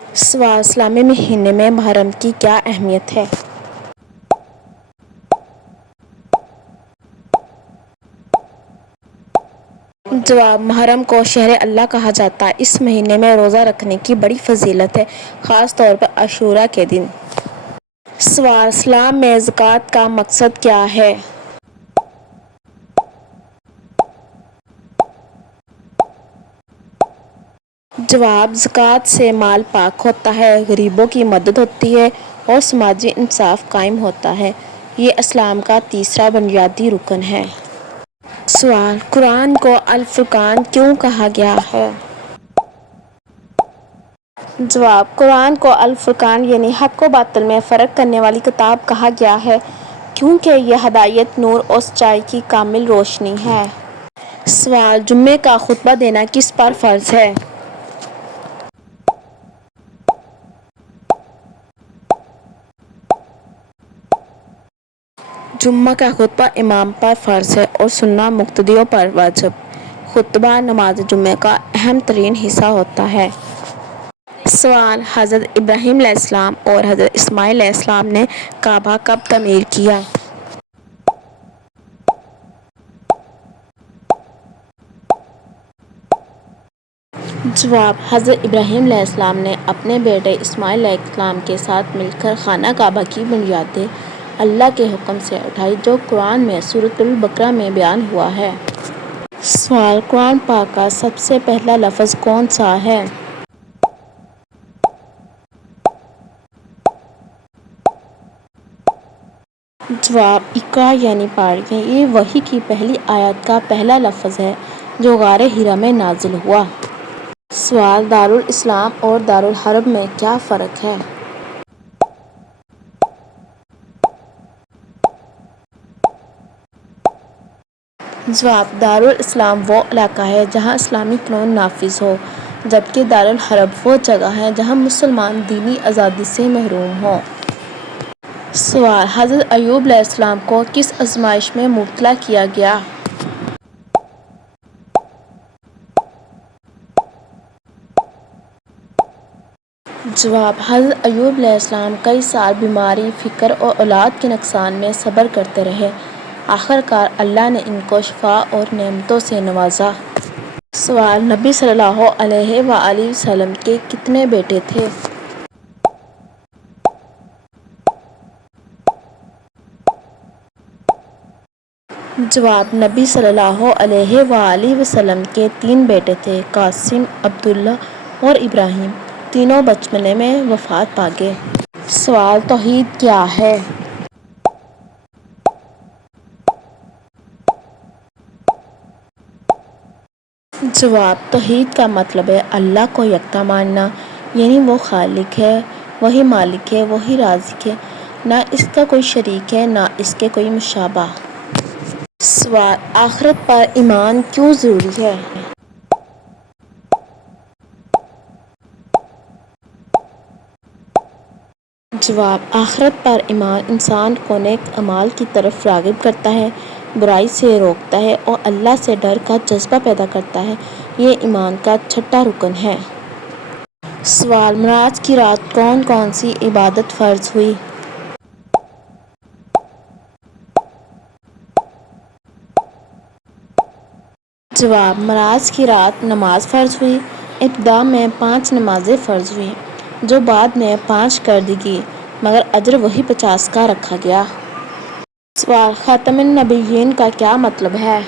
سوال: اسلامی مہینے میں محرم کی کیا اہمیت ہے؟ جواب: محرم کو شہر اللہ کہا جاتا ہے۔ اس مہینے میں روزہ رکھنے کی بڑی فضیلت ہے، خاص طور پر عاشوراء کے دن۔ سوال: اسلام میں زکوٰۃ کا مقصد کیا ہے؟ جواب: زکوٰۃ سے مال پاک ہوتا ہے، غریبوں کی مدد ہوتی ہے اور سماجی انصاف قائم ہوتا ہے۔ یہ اسلام کا تیسرا بنیادی رکن ہے۔ سوال: قرآن کو الفرقان کیوں کہا گیا ہے؟ جواب: قرآن کو الفرقان یعنی حق و باطل میں فرق کرنے والی کتاب کہا گیا ہے، کیونکہ یہ ہدایت، نور اور سچائی کی کامل روشنی ہے۔ سوال: جمعے کا خطبہ دینا کس پر فرض ہے؟ جمعہ کا خطبہ امام پر فرض ہے اور سننا مقتدیوں پر واجب۔ خطبہ نماز جمعہ کا اہم ترین حصہ ہوتا ہے۔ سوال: حضرت ابراہیم علیہ السلام اور حضرت اسماعیل علیہ السلام نے کعبہ کب تعمیر کیا؟ جواب: حضرت ابراہیم علیہ السلام نے اپنے بیٹے اسماعیل علیہ السلام کے ساتھ مل کر خانہ کعبہ کی بنیادیں اللہ کے حکم سے اٹھائیں، جو قرآن میں سورۃ البقرہ میں بیان ہوا ہے۔ سوال: قرآن پاک کا سب سے پہلا لفظ کون سا ہے؟ جواب: اقرأ یعنی پڑھ۔ یہ وحی کی پہلی آیت کا پہلا لفظ ہے جو غار حرا میں نازل ہوا۔ سوال: دارالاسلام اور دارالحرب میں کیا فرق ہے؟ جواب: دارالاسلام وہ علاقہ ہے جہاں اسلامی قانون نافذ ہو، جبکہ دارالحرب وہ جگہ ہے جہاں مسلمان دینی آزادی سے محروم ہوں۔ سوال: حضرت ایوب علیہ السلام کو کس آزمائش میں مبتلا کیا گیا؟ جواب: حضرت ایوب علیہ السلام کئی سال بیماری، فقر اور اولاد کے نقصان میں صبر کرتے رہے۔ آخرکار اللہ نے ان کو شفا اور نعمتوں سے نوازا۔ سوال: نبی صلی اللہ علیہ وآلہ وسلم کے کتنے بیٹے تھے؟ جواب: نبی صلی اللہ علیہ وآلہ وسلم کے 3 بیٹے تھے، قاسم، عبداللہ اور ابراہیم۔ تینوں بچپنے میں وفات پا گئے۔ سوال: توحید کیا ہے؟ جواب: توحید کا مطلب ہے اللہ کو یکتا ماننا، یعنی وہ خالق ہے، وہی مالک ہے، وہی رازق ہے، نہ اس کا کوئی شریک ہے، نہ اس کے کوئی مشابہ۔ سوال: آخرت پر ایمان کیوں ضروری ہے؟ جواب: آخرت پر ایمان انسان کو نیک اعمال کی طرف راغب کرتا ہے، برائی سے روکتا ہے اور اللہ سے ڈر کا جذبہ پیدا کرتا ہے۔ یہ ایمان کا چھٹا رکن ہے۔ سوال: معراج کی رات کون کون سی عبادت فرض ہوئی؟ جواب: معراج کی رات نماز فرض ہوئی۔ ابتدا میں 5 نمازیں فرض ہوئیں جو بعد میں 5 کر دی گئیں، مگر اجر وہی 50 کا رکھا گیا۔ سوال: خاتم النبیین کا کیا مطلب ہے؟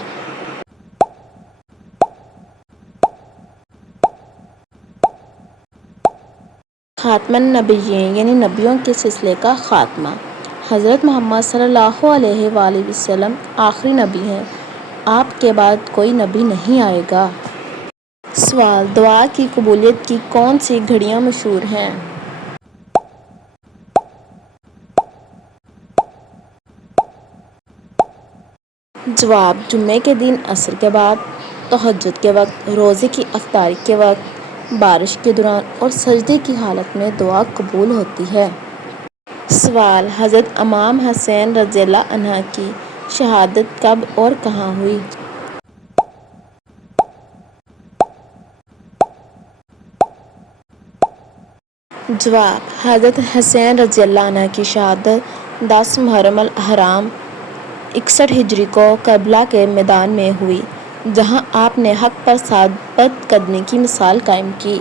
خاتم النبیین یعنی نبیوں کے سلسلے کا خاتمہ۔ حضرت محمد صلی اللہ علیہ وآلہ وسلم آخری نبی ہیں، آپ کے بعد کوئی نبی نہیں آئے گا۔ سوال: دعا کی قبولیت کی کون سی گھڑیاں مشہور ہیں؟ جواب: جمعے کے دن عصر کے بعد، تہجد کے وقت، روزے کی افطاری کے وقت، بارش کے دوران اور سجدے کی حالت میں دعا قبول ہوتی ہے۔ سوال: حضرت امام حسین رضی اللہ عنہ کی شہادت کب اور کہاں ہوئی؟ جواب: حضرت حسین رضی اللہ عنہ کی شہادت 10 محرم الحرام 61 ہجری کو کربلا کے میدان میں ہوئی، جہاں آپ نے حق پر ثابت قدمی کی مثال قائم کی۔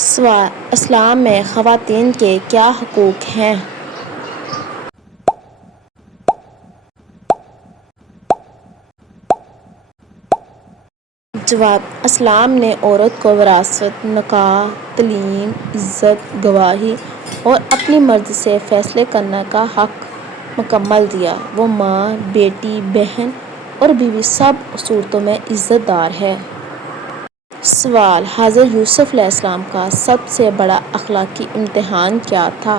سوال: اسلام میں خواتین کے کیا حقوق ہیں؟ جواب: اسلام نے عورت کو وراثت، نکاح، تعلیم، عزت، گواہی اور اپنی مرضی سے فیصلے کرنے کا حق مکمل دیا۔ وہ ماں، بیٹی، بہن اور بیوی سب صورتوں میں عزت دار ہے۔ سوال: حضرت یوسف علیہ السلام کا سب سے بڑا اخلاقی امتحان کیا تھا؟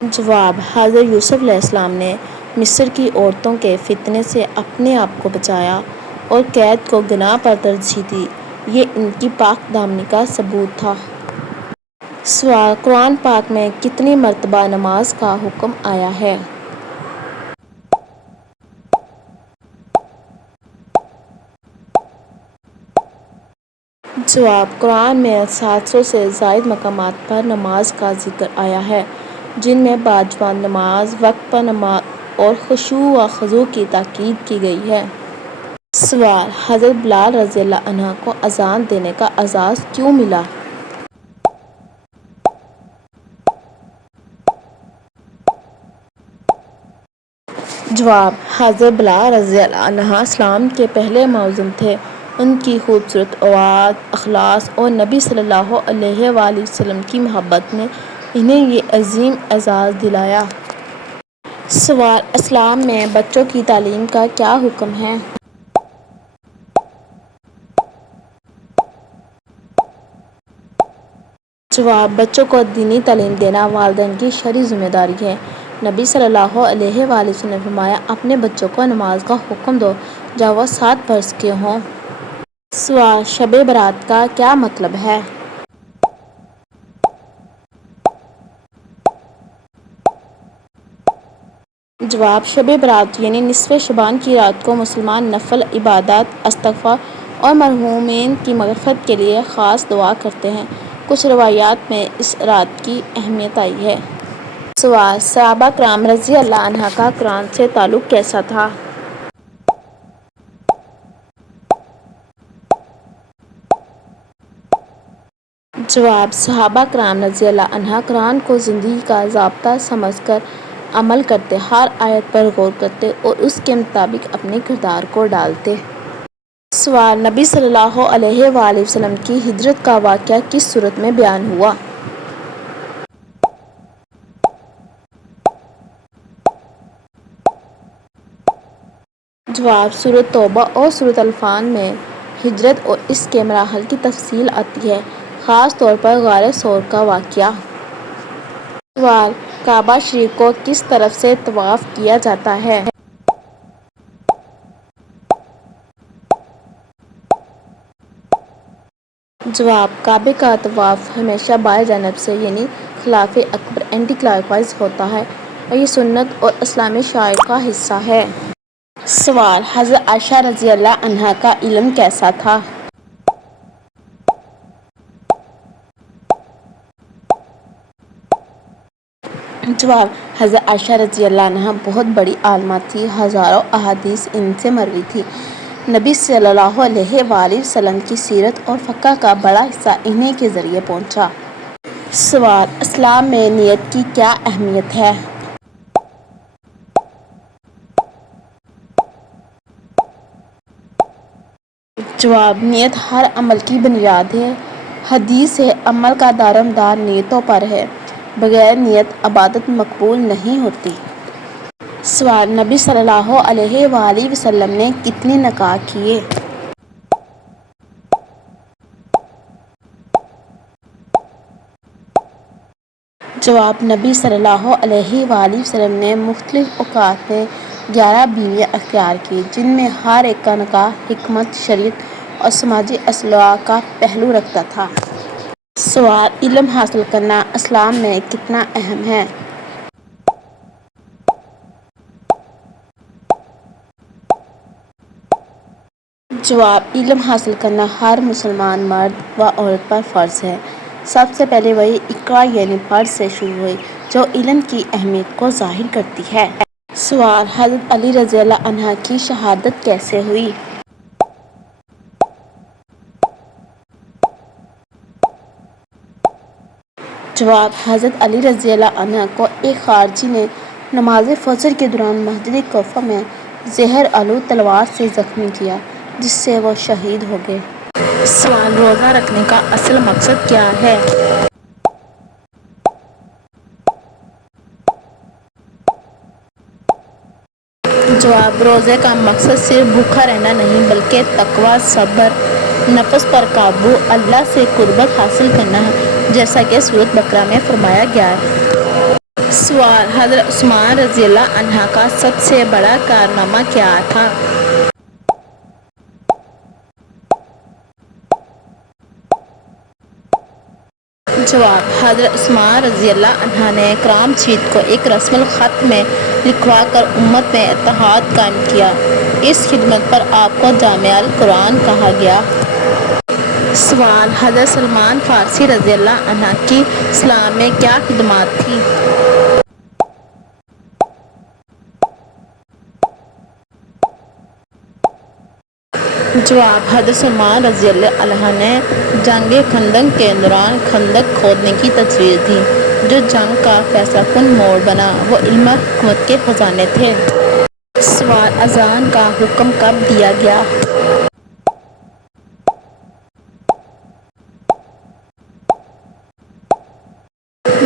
جواب: حضرت یوسف علیہ السلام نے مصر کی عورتوں کے فتنے سے اپنے آپ کو بچایا اور قید کو گناہ پر ترجیح دی، یہ ان کی پاک دامنی کا ثبوت تھا۔ سوال: قرآن پاک میں کتنی مرتبہ نماز کا حکم آیا ہے؟ جواب: قرآن میں 700 سے زائد مقامات پر نماز کا ذکر آیا ہے، جن میں باجماعت نماز، وقت پر نماز اور خشوع و خضوع کی تاکید کی گئی ہے۔ سوال: حضرت بلال رضی اللہ عنہ کو اذان دینے کا اعزاز کیوں ملا؟ جواب: حضرت بلال رضی اللہ عنہ اسلام کے پہلے مؤذن تھے۔ ان کی خوبصورت آواز، اخلاص اور نبی صلی اللہ علیہ وآلہ وسلم کی محبت نے انہیں یہ عظیم اعزاز دلایا۔ سوال: اسلام میں بچوں کی تعلیم کا کیا حکم ہے؟ جواب: بچوں کو دینی تعلیم دینا والدین کی شرعی ذمہ داری ہے۔ نبی صلی اللہ علیہ وآلہ وسلم نے فرمایا، اپنے بچوں کو نماز کا حکم دو جب وہ 7 برس کے ہوں۔ سوال: شب برات کا کیا مطلب ہے؟ جواب: شب برات یعنی نصف شعبان کی رات کو مسلمان نفل عبادات، استغفار اور مرحومین کی مغفرت کے لیے خاص دعا کرتے ہیں۔ کچھ روایات میں اس رات کی اہمیت آئی ہے۔ سوال: صحابہ کرام رضی اللہ عنہ کا قرآن سے تعلق کیسا تھا؟ جواب: صحابہ کرام رضی اللہ عنہ قرآن کو زندگی کا ضابطہ سمجھ کر عمل کرتے، ہر آیت پر غور کرتے اور اس کے مطابق اپنے کردار کو ڈھالتے۔ سوال: نبی صلی اللہ علیہ وآلہ وسلم کی ہجرت کا واقعہ کس صورت میں بیان ہوا؟ جواب: سورۃ توبہ اور سورۃ الانفال میں ہجرت اور اس کے مراحل کی تفصیل آتی ہے، خاص طور پر غار ثور کا واقعہ۔ سوال: کعبہ شریف کو کس طرف سے طواف کیا جاتا ہے؟ جواب: کعبے کا طواف ہمیشہ بائیں جانب سے یعنی خلاف اکبر اینٹی کلاک وائز ہوتا ہے اور یہ سنت اور اسلامی شعائر کا حصہ ہے۔ سوال: حضرت عائشہ رضی اللہ عنہا کا علم کیسا تھا؟ جواب: حضرت عائشہ رضی اللہ عنہا بہت بڑی عالمہ تھی، ہزاروں احادیث ان سے مروی تھیں۔ نبی صلی اللہ علیہ وآلہ وسلم کی سیرت اور فقہ کا بڑا حصہ انہی کے ذریعے پہنچا۔ سوال: اسلام میں نیت کی کیا اہمیت ہے؟ جواب: نیت ہر عمل کی بنیاد ہے۔ حدیث ہے، عمل کا دارومدار نیتوں پر ہے، بغیر نیت عبادت مقبول نہیں ہوتی۔ سوال: نبی صلی اللہ علیہ وآلہ وسلم نے کتنے نکاح کیے؟ جواب: نبی صلی اللہ علیہ وآلہ وسلم نے مختلف اوقات میں 11 بیویاں اختیار کیں، جن میں ہر ایک کا نکاح حکمت، شریعت اور سماجی اصلاح کا پہلو رکھتا تھا۔ سوال: علم حاصل کرنا اسلام میں کتنا اہم ہے؟ جواب: علم حاصل کرنا ہر مسلمان مرد و عورت پر فرض ہے۔ سب سے پہلے وحی اقرا یعنی پڑھ سے شروع ہوئی جو علم کی اہمیت کو ظاہر کرتی ہے۔ سوال: حضرت علی رضی اللہ عنہ کی شہادت کیسے ہوئی؟ جواب: حضرت علی رضی اللہ عنہ کو ایک خارجی نے نماز فجر کے دوران مسجد کوفہ میں زہر آلود تلوار سے زخمی کیا جس سے وہ شہید ہو گئے۔ سوال: روزہ رکھنے کا اصل مقصد کیا ہے؟ جواب: روزے کا مقصد صرف بھوکا رہنا نہیں بلکہ تقویٰ، صبر، نفس پر قابو، اللہ سے قربت حاصل کرنا ہے جیسا کہ سورۃ بقرہ میں فرمایا گیا ہے۔ سوال: حضرت عثمان رضی اللہ عنہ کا سب سے بڑا کارنامہ کیا تھا؟ جواب: حضرت عثمان رضی اللہ عنہ نے قرآن شریف کو ایک رسم الخط میں لکھوا کر امت میں اتحاد قائم کیا۔ اس خدمت پر آپ کو جامع القرآن کہا گیا۔ سوال: حضرت سلمان فارسی رضی اللہ عنہ کی اسلام میں کیا خدمات تھیں؟ جواب: حضرت سلمان رضی اللہ عنہ نے جنگ خندق کے دوران خندق کھودنے کی تجویز دی جو جنگ کا فیصلہ کن موڑ بنا۔ وہ علم و حکمت کے خزانے تھے۔ سوال: اذان کا حکم کب دیا گیا؟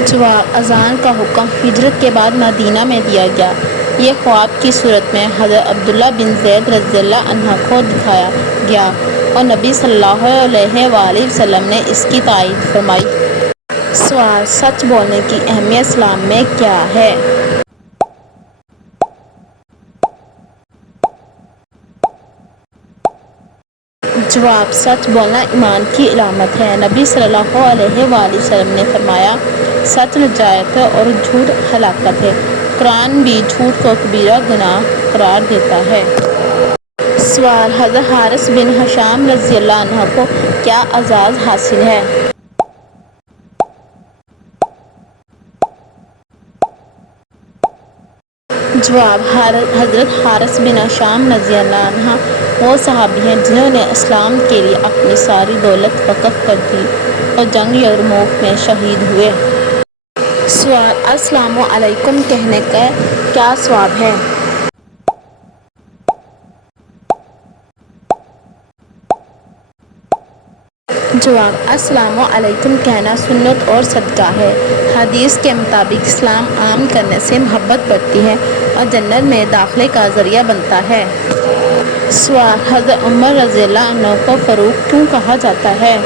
جواب: اذان کا حکم ہجرت کے بعد مدینہ میں دیا گیا۔ یہ خواب کی صورت میں حضرت عبداللہ بن زید رضی اللہ عنہ کو دکھایا گیا اور نبی صلی اللہ علیہ وآلہ وسلم نے اس کی تائید فرمائی۔ سوال: سچ بولنے کی اہمیت اسلام میں کیا ہے؟ جواب: سچ بولنا ایمان کی علامت ہے۔ نبی صلی اللہ علیہ وآلہ وسلم نے فرمایا، سچ نجات ہے اور جھوٹ ہلاکت ہے۔ قرآن بھی جھوٹ کو کبیرہ گناہ قرار دیتا ہے۔ سوال: حضرت حارث بن ہشام رضی اللہ عنہ کو کیا اعزاز حاصل ہے؟ جواب: حضرت حارث بن ہشام رضی اللہ عنہ وہ صحابی ہیں جنہوں نے اسلام کے لیے اپنی ساری دولت وقف کر دی اور جنگ یرموک میں شہید ہوئے۔ سوال: السلام علیکم کہنے کا کیا ثواب ہے؟ جواب: السلام علیکم کہنا سنت اور صدقہ ہے۔ حدیث کے مطابق اسلام عام کرنے سے محبت بڑھتی ہے اور جنت میں داخلے کا ذریعہ بنتا ہے۔ سوال: حضرت عمر رضی اللہ عنہ کو فاروق کیوں کہا جاتا ہے؟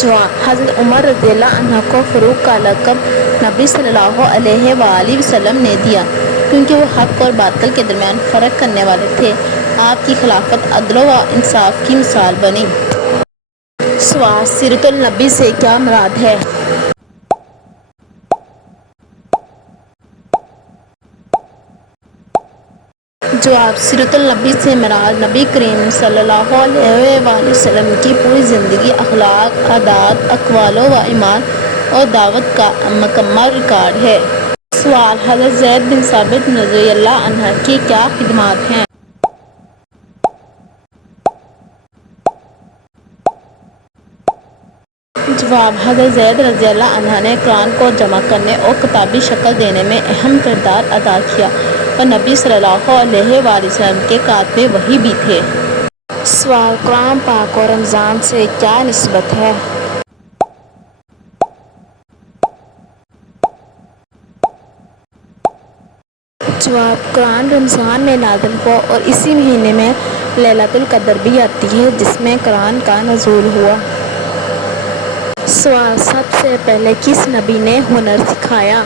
جواب: حضرت عمر رضی اللہ عنہ کو فاروق کا لقب نبی صلی اللہ علیہ وآلہ وسلم نے دیا کیونکہ وہ حق اور باطل کے درمیان فرق کرنے والے تھے۔ آپ کی خلافت عدل و انصاف کی مثال بنی۔ سوال: سیرت النبی سے کیا مراد ہے؟ جواب: سیرت النبی سے مراد نبی کریم صلی اللہ علیہ وآلہ وسلم کی پوری زندگی، اخلاق، عادات، اقوال و اعمال اور دعوت کا مکمل ریکارڈ ہے۔ سوال: حضرت زید بن ثابت رضی اللہ عنہ کی کیا خدمات ہیں؟ جواب: حضرت زید رضی اللہ عنہ نے قرآن کو جمع کرنے اور کتابی شکل دینے میں اہم کردار ادا کیا اور نبی صلی اللہ علیہ وآلہ وسلم کے کاتب وحی بھی تھے۔ سوال: قرآن پاک اور رمضان سے کیا نسبت ہے؟ جواب: قرآن رمضان میں نازل ہوا اور اسی مہینے میں لیلۃ القدر بھی آتی ہے جس میں قرآن کا نزول ہوا۔ سوال: سب سے پہلے کس نبی نے ہنر سکھایا؟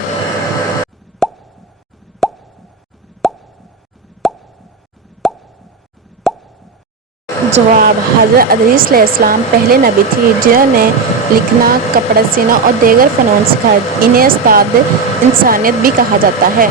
جواب: حضرت ادریس علیہ السلام پہلے نبی تھے جنہوں نے لکھنا، کپڑا سینا اور دیگر فنون سکھائے۔ انہیں استاد انسانیت بھی کہا جاتا ہے۔